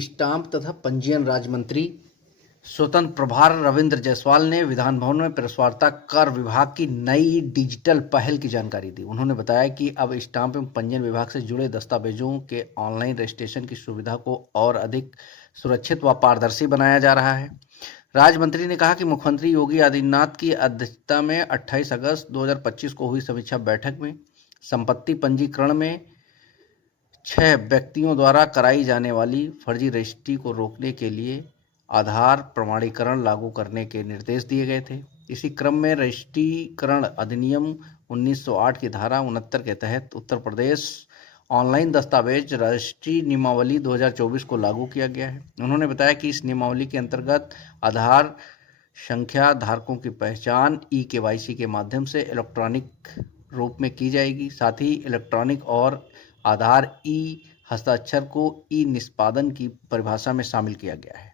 Stamp तथा पंजीयन राज्य मंत्री स्वतंत्र प्रभार रविंद्र जायसवाल ने विधान भवन में प्रेस वार्ता कर विभाग की नई डिजिटल पहल की जानकारी दी। उन्होंने बताया कि अब स्टाम्प एवं पंजीयन विभाग से जुड़े दस्तावेजों के ऑनलाइन रजिस्ट्रेशन की सुविधा को और अधिक सुरक्षित व पारदर्शी बनाया जा रहा है। राज्य मंत्री ने कहा कि मुख्यमंत्री योगी आदित्यनाथ की अध्यक्षता में 28 अगस्त 2025 को हुई समीक्षा बैठक में संपत्ति पंजीकरण में 6 व्यक्तियों द्वारा कराई जाने वाली फर्जी रजिस्ट्री को रोकने के लिए आधार प्रमाणीकरण लागू करने के निर्देश दिए गए थे। इसी क्रम में रजिस्ट्रीकरण अधिनियम 1908 की धारा 69 के तहत उत्तर प्रदेश ऑनलाइन दस्तावेज रजिस्ट्री नियमावली 2024 को लागू किया गया है। उन्होंने बताया कि इस नियमावली के अंतर्गत आधार संख्या धारकों की पहचान ई-केवाईसी के माध्यम से इलेक्ट्रॉनिक रूप में की जाएगी। साथ ही इलेक्ट्रॉनिक और आधार ई हस्ताक्षर को ई निष्पादन की परिभाषा में शामिल किया गया है।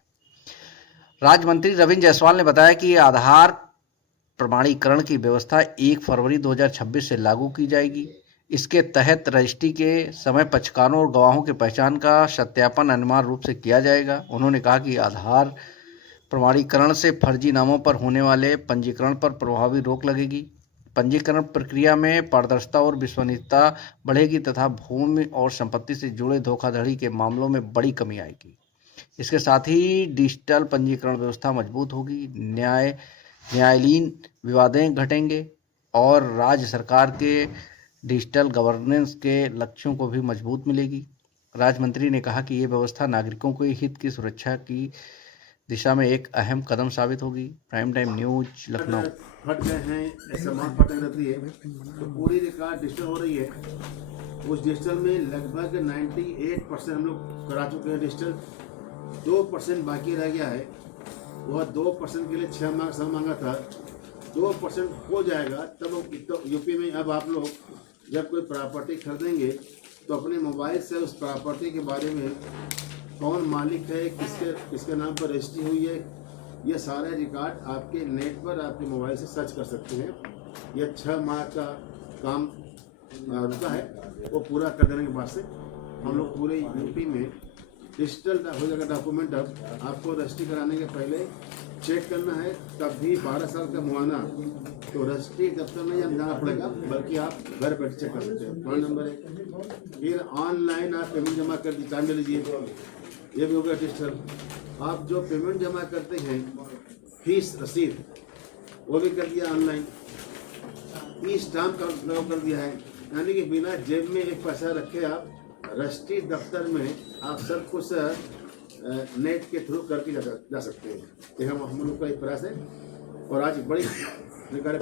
राज्य मंत्री रविंद्र जायसवाल ने बताया कि आधार प्रमाणीकरण की व्यवस्था 1 फरवरी 2026 से लागू की जाएगी। इसके तहत रजिस्ट्री के समय पक्षकारों और गवाहों की पहचान का सत्यापन अनिवार्य रूप से किया जाएगा। उन्होंने कहा कि आधार प्रमाणीकरण से फर्जी नामों पर होने वाले पंजीकरण पर प्रभावी रोक लगेगी। पंजीकरण प्रक्रिया में पारदर्शिता और विश्वसनीयता बढ़ेगी तथा भूमि और संपत्ति से जुड़े धोखाधड़ी के मामलों में बड़ी कमी आएगी। इसके साथ ही डिजिटल पंजीकरण व्यवस्था मजबूत होगी, न्यायालयीन विवादें घटेंगे और राज्य सरकार के डिजिटल गवर्नेंस के लक्ष्यों को भी मजबूत मिलेगी। राज्य मंत्री ने कहा कि ये व्यवस्था नागरिकों के हित की सुरक्षा की दिशा में एक अहम कदम साबित होगी। Prime time news Lucknow. फट गए हैं, ऐसा माल फटने रहती है तो पूरी रिकॉर्ड डिजिटल हो रही है। उस डिजिटल में लगभग 98% हम लोग करा चुके हैं डिजिटल। 2% बाकी रह गया है। वह 2% के लिए 6 माह समय मांगा था। 2% हो जाएगा तब तो यूपी में अब आप लोग जब कोई प्रॉपर्टी खरीदेंगे तो अपने मोबाइल से उस प्रॉपर्टी के बारे में कौन मालिक है, किसके नाम पर रजिस्ट्री हुई है, ये सारे रिकॉर्ड आपके नेट पर आपके मोबाइल से सर्च कर सकते हैं। यह 6 माह का काम रुका है, वो पूरा कर देने के बाद से हम लोग पूरे यूपी में डिजिटल हो जाएगा डॉक्यूमेंट। अब आपको रजिस्ट्री कराने के पहले चेक करना है, तब भी 12 साल का मुआयना तो रजिस्ट्री दफ्तर में जाना पड़ेगा, बल्कि आप घर बैठ चेक कर सकते हैं। Point number 1। फिर ऑनलाइन आप पेमेंट जमा कर दी, टाइम ले लीजिए, ये भी हो गया डिजिटल। आप जो पेमेंट जमा करते हैं फीस रसीद वो भी कर दिया ऑनलाइन। ई स्टाम्प का प्रयोग कर दिया है, यानी कि बिना जेब में एक पैसा रखे आप रजिस्ट्री दफ्तर में आप सब कुछ नेट के थ्रू करके जा सकते हैं। ये हम लोग का एक प्रयास है और आज बड़ी रिकॉर्ड